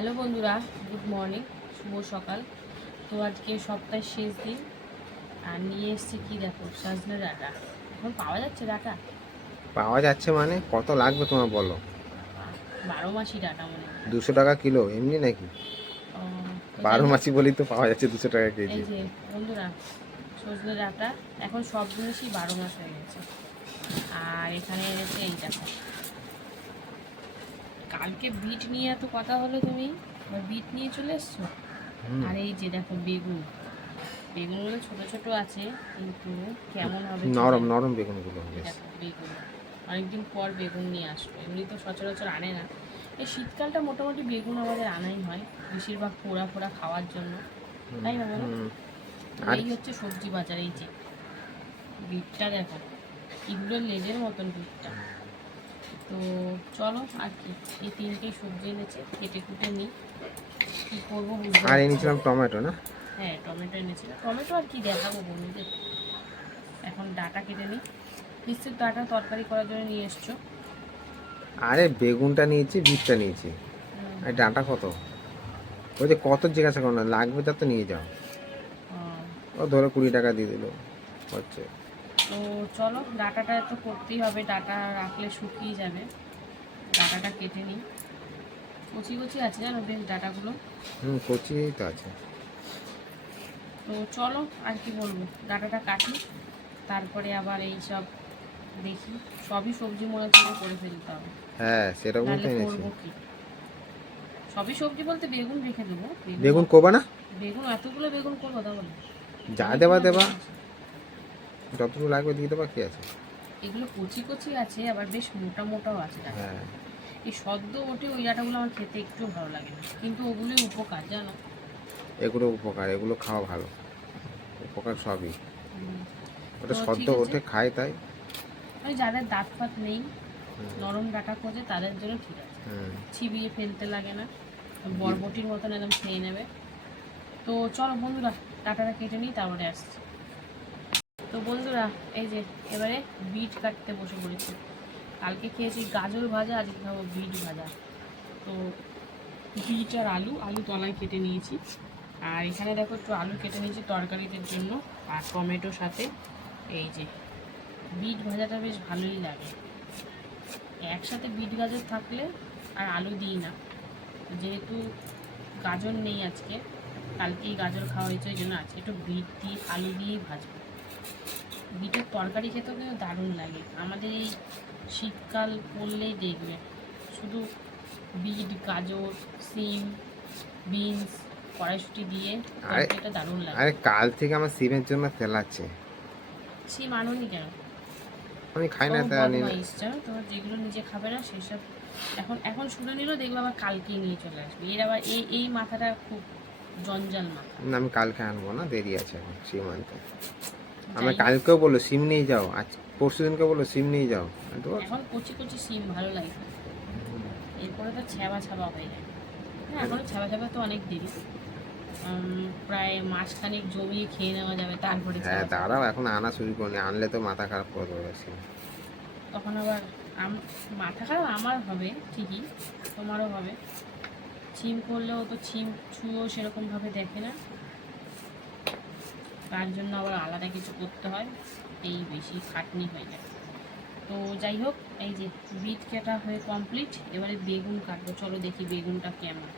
Hello বন্ধুরা good morning শুভ সকাল। তো আজকে সপ্তাহের শেষ দিন আর নিয়ে এসেছি কি দেখো সজনে ডাটা। এখন পাওয়া যাচ্ছে ডাটা? পাওয়া যাচ্ছে মানে? কত লাগবে তোমার বলো? বারো মাসি ডাটা মনে দুশো টাকা কিলো এমনি নাকি? বারো মাসি বলেই তো পাওয়া যাচ্ছে দুশো টাকা কেজি। বন্ধুরা সজনে ডাটা এখন সব জিনিসই বারো মাস হয়ে গেছে। আর এখানে এনেছে এই দেখো কালকে বিট নিয়ে এত কথা হলো তুমি? বিট নিয়ে চলে এসছো? আর এই যে দেখো বেগুন। বেগুন বেগুনগুলো ছোট ছোট আছে কিন্তু কেমন হবে নরম নরম বেগুনগুলো বেগুন। অনেকদিন পর বেগুন নিয়ে আসলো। এমনি তো সচরাচর আনে না। এই শীতকালটা মোটামুটি বেগুন আমাদের আনাই হয় বেশিরভাগ পোড়া পোড়া খাওয়ার জন্য। তাই না বলো? এই হচ্ছে সবজি বাজার এই যে বিটটা দেখো। এগুলো লেজের মতন বিটটা। তো চলো আর কি এই তিনটেই সবজি এনেছে কেটে কুটে নিই। কী করব আর এনেছিলাম টমেটো না? হ্যাঁ টমেটো এনেছিলাম। টমেটো আর কি দেখাবো বন্ধুদের? এখন ডাটা কেটে নিই। নিশ্চিত ডাটা তরকারি করার জন্য নিয়ে এসছো। আরে বেগুনটা নিয়েছি বিটটা নিয়েছি। আর ডাটা কত? ওই যে কত জিজ্ঞাসা করো না লাগবে তা তো নিয়ে যাও। ও ধরো কুড়ি টাকা দিয়ে দিল হচ্ছে। তো চলো ডাটাটা তো করতেই হবে ডাটা রাখলে শুকিয়ে যাবে। ডাটাটা কেটে নিই। কচি কচি আছে জানো বেশ ডাটাগুলো? হুম কচি তো আছে। তো চলো আর কি বলব? ডাটাটা কাটি তারপরে আবার এই সব দেখি। সবই সবজি মনে করে করে ফেলতে হবে। হ্যাঁ সেরকম তো এনেছি। সবই সবজি বলতে বেগুন রেখে দেবো। বেগুন কোবা না? বেগুন এতগুলো বেগুন করব তাহলে। যা দেবা দেবা। যতটুকু লাগবে দিয়ে দেবা কি আছে? এগুলো কচি কচি আছে আবার বেশ মোটা মোটাও আছে হ্যাঁ। এই সদ্য ওঠে ওই ডাটাগুলো আমার খেতে একটু ভালো লাগে না কিন্তু ওগুলোই উপকার জানো? এগুলো উপকার এগুলো খাওয়া ভালো। উপকার সবই। ওটা সদ্য। ওঠে খায় তাই। ওই যাদের দাঁত ফাত নেই নরম ডাটা খোঁজে তাদের জন্য ঠিক আছে। হুম। চিবিয়ে ফেলতে লাগে না বরবটির মতন একদম খেয়ে নেবে। তো চলো বন্ধুরা ডাটাটা কেটে নিই তারপরে আসছি। তো বন্ধুরা, এই যে এবারে বিট কাটতে বসে পড়েছি। কালকে খেয়েছি গাজর ভাজা, আজকে খাব বিট ভাজা। তো বিট আর আলু আলু তলায় কেটে নিয়েছি। আর এখানে দেখো একটু আলু কেটে নিয়েছি তরকারিদের জন্য আর টমেটোর সাথে। এই যে বিট ভাজাটা বেশ ভালোই লাগে। একসাথে বিট গাজর থাকলে আর আলু দিই না। যেহেতু গাজর নেই আজকে, কালকেই গাজর খাওয়া হয়েছে, ওই জন্য আজকে একটু বিট দিয়ে আলু দিয়েই ভাজবো। বিটের তরকারি খেতেও কিন্তু দারুণ লাগে। আমাদের এই শীতকাল পড়লেই দেখবে শুধু বিট গাজর সিম বিনস কড়াইশুটি দিয়ে তরকারিটা দারুণ লাগে। আরে কাল থেকে আমার সিমের জন্য তেল আছে সিম আনোনি কেন? আমি খাই না তাই আনি। তো যেগুলো নিজে খাবে না সেসব এখন এখন শুনে নিলেও দেখবে আবার কালকেই নিয়ে চলে আসবে। এর আবার এই এই মাথাটা খুব জঞ্জাল মাথা। না আমি কালকে আনব না দেরি আছে এখন সিম আনতে। আমি কালকেও বলল সিম নিয়ে যাও আজ পরশু দিনকে বলল সিম নিয়ে যাও। তো এখন কচি কচি সিম ভালো লাগে। এরপরে তো ছ্যাবা ছাবা হয়ে যায়। হ্যাঁ এখনও ছ্যাবা ছাবা তো অনেক দেরি। প্রায় মাসখানেক জমিয়ে খেয়ে নেওয়া যাবে তারপরে হ্যাঁ দাঁড়াও এখন আনা শুরু করিনি আনলে তো মাথা খারাপ করে দেবে সিম তখন আবার মাথা খারাপ আমার হবে ঠিকই তোমারও হবে। ছিম করলেও তো ছিম ছুঁয়েও সেরকমভাবে দেখে না। তার জন্য আবার আলাদা কিছু করতে হয় এই বেশি খাটনি হয়ে যায়। তো যাই হোক এই যে বিট কাটা হয়ে কমপ্লিট এবারে বেগুন কাটবো। চলো দেখি বেগুনটা কেমন।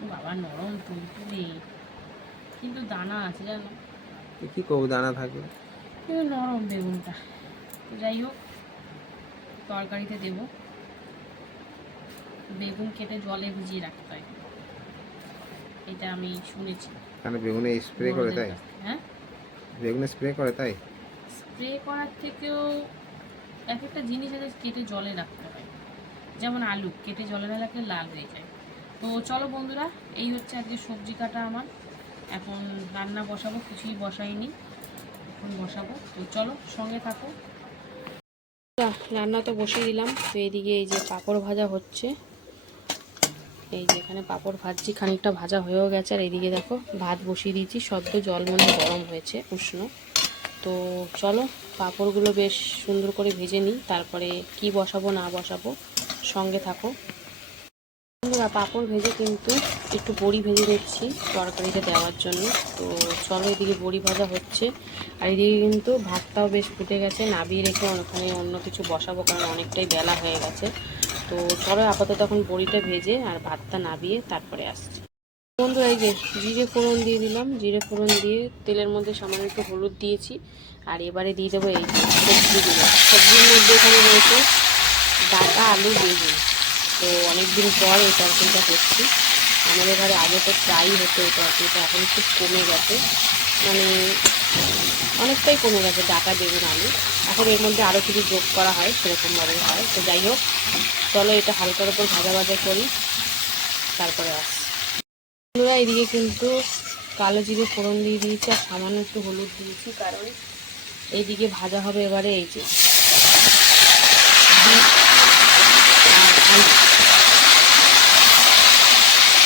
ও বাবা নরম তুলতুলে। কিন্তু দানা আছে জানো? কি করব দানা থাকবে। কিন্তু নরম বেগুনটা। তো যাই হোক তরকারিতে দেব। বেগুন কেটে জলে ভিজিয়ে রাখতে হয়। এটা আমি শুনেছি। কারণ বেগুনে স্প্রে করে তাই? হ্যাঁ? বেগুনে স্প্রে করে তাই? স্প্রে করার থেকেও এক একটা জিনিস আছে কেটে জলে রাখতে হয়। যেমন আলু কেটে জলে না রাখলে লাল হয়ে যায়। তো চলো বন্ধুরা এই হচ্ছে আজকে সবজি কাটা আমার। এখন রান্না বসাবো কিছুই বসাইনি। এখন বসাবো। তো চলো সঙ্গে থাকো। রান্না তো বসিয়ে দিলাম। তো এইদিকে এই যে পাঁপড় ভাজা হচ্ছে। এই যে এখানে পাঁপড় ভাজছি, খানিকটা ভাজা হয়েও গেছে। আর এইদিকে দেখো, ভাত বসিয়ে দিয়েছি সদ্য জল মনে গরম হয়েছে, উষ্ণ। তো চলো, পাঁপড়গুলো বেশ সুন্দর করে ভেজে নিই, তারপরে কি বসাবো, না বসাবো, সঙ্গে থাকো। বন্ধুরা, পাঁপড় ভেজে কিন্তু একটু বড়ি ভেজে নিচ্ছি তরকারিতে দেওয়ার জন্য। তো চলো, এদিকে বড়ি ভাজা হচ্ছে। আর এদিকে কিন্তু ভাতটাও বেশ ফুটে গেছে, নাবিয়ে রেখে ওখানে অন্য কিছু বসাবো, কারণ অনেকটাই বেলা হয়ে গেছে। তো চলো আপাতত এখন বড়িটা ভেজে আর ভাতটা নাবিয়ে তারপরে আসছি। বন্ধু, এই যে জিরে ফোড়ন দিয়ে দিলাম। জিরে ফোড়ন দিয়ে তেলের মধ্যে সামান্য একটু হলুদ দিয়েছি আর এবারে দিয়ে দেবো এই সবজিগুলো। সবজির মধ্যে এখানে রয়েছে ডাটা, আলু, বেগুন। তো অনেকদিন পর এই তরকারিটা করছি। আমাদের ঘরে আগে তো প্রায়ই হতো এই তরকারিটা, এখন খুব কমে গেছে। মানে অনেকটাই কমে গেছে, ডাটা, বেগুন, আলু। এখন এর মধ্যে আরও কিছু যোগ করা হয়, সেরকমভাবে হয়। তো যাই হোক চলো এটা হালকার উপর ভাজা ভাজা করি। তারপরে আসছি। বন্ধুরা, এদিকে কিন্তু কালো জিরে ফোড়ন দিয়ে দিয়েছি আর সামান্য একটু হলুদ দিয়েছি, কারণ এইদিকে ভাজা হবে এবারে এই যে।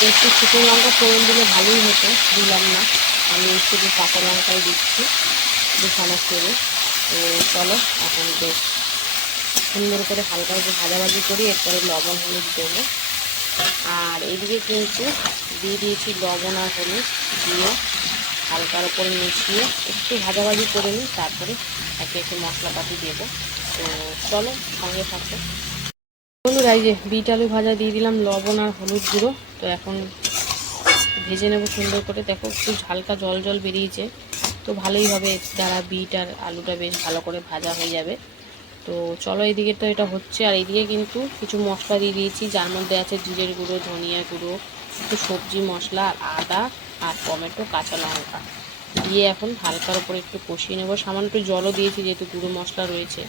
একটু শুকনো লঙ্কা ফোড়ন দিলে ভালোই হতো, দিলাম না। আমি শুধু কাঁচা লঙ্কাই দিচ্ছি দু চামচ করে। চলো, এখন বেশ সুন্দর করে হালকা করে ভাজাভাজি করি এরপরে লবণ হলুদ দেবো। আর এদিকে কিন্তু দিয়ে দিয়েছি লবণ আর হলুদ দিয়ে হালকার উপরে মিশিয়ে একটু ভাজাভাজি করে নিই, তারপরে একে একে মশলাপাতি দেবো। তো চলো সঙ্গে থাকো। বন্ধুরা, এই যে বিট আলু ভাজা দিয়ে দিলাম, লবণ আর হলুদ গুঁড়ো। তো এখন ভেজে নেব সুন্দর করে। দেখো একটু হালকা জল জল বেরিয়েছে। তো ভালোই হবে, দ্বারা বিট আর আলুটা বেশ ভালো করে ভাজা হয়ে যাবে। তো চলো এইদিকে তো এটা হচ্ছে, আর এইদিকে কিন্তু কিছু মশলা দিয়ে দিয়েছি, যার মধ্যে আছে জিরের গুঁড়ো ধনিয়া গুঁড়ো, একটু সবজি মশলা, আর আদা, আর টমেটো, কাঁচা লঙ্কা। দিয়ে এখন হালকার উপরে একটু কষিয়ে নেব। সামান্য একটু জলও দিয়েছি, যেহেতু গুঁড়ো মশলা রয়েছে।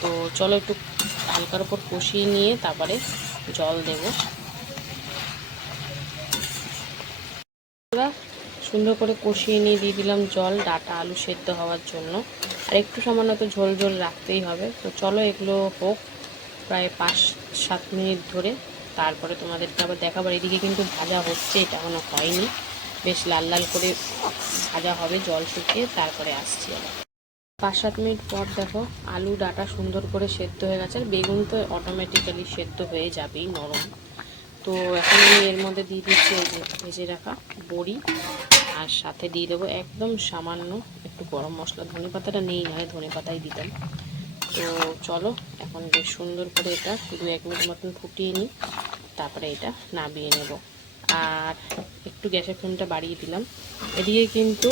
তো চলো একটু হালকার ওপর কষিয়ে নিয়ে তারপরে জল দেবো। সুন্দর করে কষিয়ে নিয়ে দিয়ে দিলাম জল, ডাটা, আলু সেদ্ধ হওয়ার জন্য। আর একটু সামান্য তো ঝোল ঝোল রাখতেই হবে। তো চলো এগুলো হোক প্রায় পাঁচ, সাত মিনিট ধরে। তারপরে তোমাদেরকে আবার দেখাবার। এদিকে কিন্তু ভাজা হচ্ছে, এটা এখনও হয়নি। বেশ লাল লাল করে ভাজা হবে জল শুকিয়ে। তারপরে আসছি আবার। পাঁচ, সাত মিনিট পর দেখো আলু, ডাটা সুন্দর করে সেদ্ধ হয়ে গেছে। আর বেগুন তো অটোমেটিক্যালি সেদ্ধ হয়ে যাবেই, নরম। তো এখন আমি এর মধ্যে দিয়ে দিচ্ছি এই যে ভেজে রাখা বড়ি। আর সাথে দিয়ে দেবো একদম সামান্য একটু গরম মশলা। ধনে পাতাটা নেই নয় ধনে পাতাই দিতাম। তো চলো, এখন বেশ সুন্দর করে এটা দু এক মিনিট মতন ফুটিয়ে নিই। তারপরে এটা নামিয়ে নেব। আর একটু গ্যাসের ফ্লেমটা বাড়িয়ে দিলাম। এদিকে কিন্তু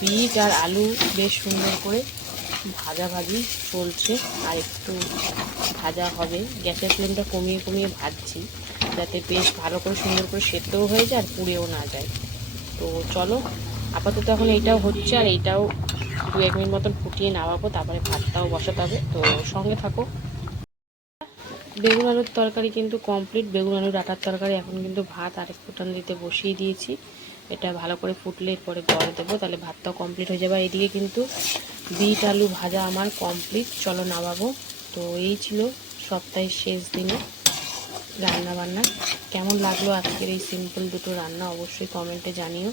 বিট আর আলু বেশ সুন্দর করে ভাজা ভাজি চলছে। আর একটু ভাজা হবে। গ্যাসের ফ্লেমটা কমিয়ে কমিয়ে ভাজছি। যাতে বেশ ভালো করে সুন্দর করে সেদ্ধও হয়ে যায় আর পুড়েও না যায়। তো চলো, আপাতত এখন এইটাও হচ্ছে আর এইটাও দু এক মিনিট মতন ফুটিয়ে নামাবো, তারপরে ভাতটাও বসাতে হবে। তো সঙ্গে থাকো। বেগুন আলুর তরকারি কিন্তু কমপ্লিট বেগুন আলুর ডাটার তরকারি এখন কিন্তু ভাত আরেক ফুটান দিতে বসিয়ে দিয়েছি। এটা ভালো করে ফুটলে এরপরে জল দেবো, তাহলে ভাতটাও কমপ্লিট হয়ে যাবে। আর এদিকে কিন্তু বিট আলু ভাজা আমার কমপ্লিট চলো নামাবো। তো এই ছিল সপ্তাহের শেষ দিনে। রান্না বান্না কেমন লাগল আজকের এই সিম্পল দুটো রান্না অবশ্যই কমেন্টে জানিও।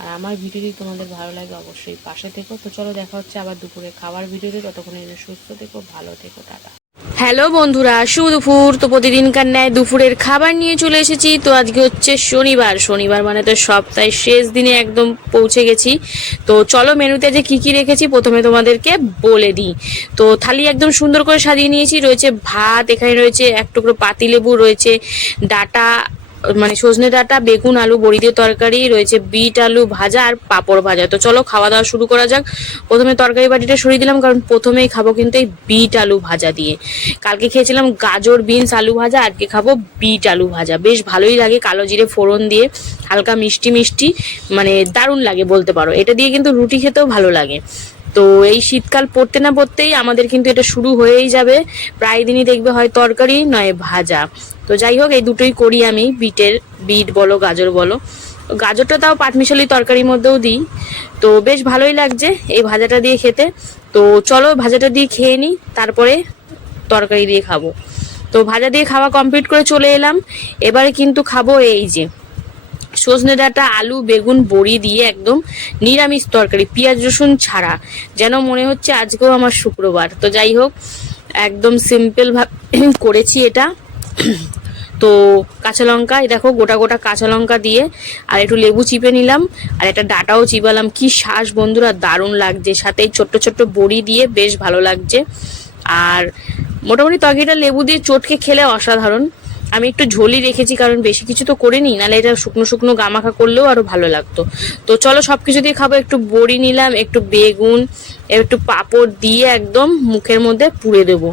আর আমার ভিডিও যদি তোমাদের ভালো লাগে অবশ্যই পাশে থেকো। তো চলো দেখা হচ্ছে আবার দুপুরে খাবার ভিডিওতে ততক্ষণে সুস্থ থেকো, ভালো থেকো, টাটা। হ্যালো বন্ধুরা, শুভ দুপুর। তো প্রতিদিনকার ন্যায় দুপুরের খাবার নিয়ে চলে এসেছি। তো আজকে হচ্ছে শনিবার। শনিবার মানে তো সপ্তাহের শেষ দিনে একদম পৌঁছে গেছি। তো চলো মেনুতে যে কি কি রেখেছি, প্রথমে তোমাদেরকে বলে দিই। তো থালি একদম সুন্দর করে সাজিয়ে নিয়েছি। রয়েছে ভাত, এখানে রয়েছে এক টুকরো পাতিলেবু, রয়েছে ডাটা মানে সজনে ডাঁটা, বেগুন আলু বড়ি দিয়ে তরকারি, রয়েছে বিট আলু ভাজা আর পাঁপড় ভাজা। তো চলো খাওয়া দাওয়া শুরু করা যাক। প্রথমে তরকারি বাটিটা সরিয়ে দিলাম, কারণ প্রথমেই খাব কিন্তু এই বিট আলু ভাজা দিয়ে। কালকে খেয়েছিলাম গাজর, বিনস, আলু ভাজা, আজকে খাব বিট আলু ভাজা। বেশ ভালোই লাগে কালো জিরে ফোড়ন দিয়ে, হালকা মিষ্টি মিষ্টি মানে দারুণ লাগে বলতে পারো। এটা দিয়ে কিন্তু রুটি খেতেও ভালো লাগে। তো এই শীতকাল পড়তে না পড়তেই আমাদের কিন্তু এটা শুরু হয়েই যাবে। প্রায় দিনই দেখবে হয় তরকারি, নয় ভাজা। তো যাই হোক, এই দুটোই করি আমি, বিটের বিট বলো, গাজর বলো। গাজরটা তাও পাটমিশালি তরকারির মধ্যেও দিই। তো বেশ ভালোই লাগছে এই ভাজাটা দিয়ে খেতে। তো চলো ভাজাটা দিয়ে খেয়ে নিই, তারপরে তরকারি দিয়ে খাব। তো ভাজা দিয়ে খাওয়া কমপ্লিট করে চলে এলাম। এবারে কিন্তু খাব এই যে সজনে ডাঁটা, আলু, বেগুন, বড়ি দিয়ে একদম নিরামিষ তরকারি, পেঁয়াজ, রসুন ছাড়া। যেন মনে হচ্ছে আজকেও আমার শুক্রবার। তো যাই হোক, একদম সিম্পল ভাবে করেছি এটা। তো কাঁচা লঙ্কা, এই দেখো গোটা গোটা কাঁচা লঙ্কা দিয়ে, আর একটু লেবু চিপে নিলাম, আর একটা ডাটাও চিবালাম। কি শ্বাস বন্ধুরা, দারুণ লাগছে। সাথে এই ছোট্ট ছোট্ট বড়ি দিয়ে বেশ ভালো লাগছে। আর মোটামুটি তরকারিটা লেবু দিয়ে চটকে খেলে অসাধারণ। আমি একটু ঝোলই রেখেছি, কারণ বেশি কিছু তো করিনি, নাহলে এটা শুকনো শুকনো গামাখা করলেও আরও ভালো লাগতো। তো চলো সব কিছু দিয়ে খাব, একটু বড়ি নিলাম, একটু বেগুন, একটু পাঁপড় দিয়ে একদম মুখের মধ্যে পুড়ে দেবো।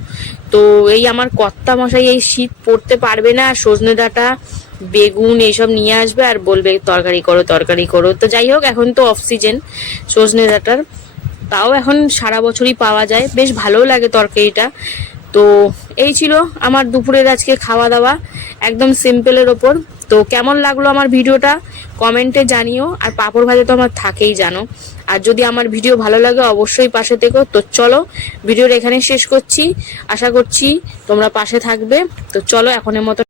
তো এই আমার কর্তা মশাই এই শীত পড়তে পারবে না, সজনে ডাঁটা, বেগুন এইসব নিয়ে আসবে আর বলবে তরকারি করো তরকারি করো। তো যাই হোক, এখন তো অফ সিজন সজনে ডাঁটার। তাও এখন সারা বছরই পাওয়া যায়। বেশ ভালোও লাগে তরকারিটা। তো এই ছিল আমার দুপুরের আজকে খাওয়া দাওয়া একদম সিম্পলের ওপর। তো কেমন লাগল আমার ভিডিওটা? কমেন্টে জানিও, আর পাপড় ভাজা তো আমার থাকেই জানো। আর যদি আমার ভিডিও ভালো লাগে, অবশ্যই পাশে থেকো। তো চলো, ভিডিওর এখানে শেষ করছি। আশা করছি তোমরা পাশে থাকবে। তো চলো, এখনের মতো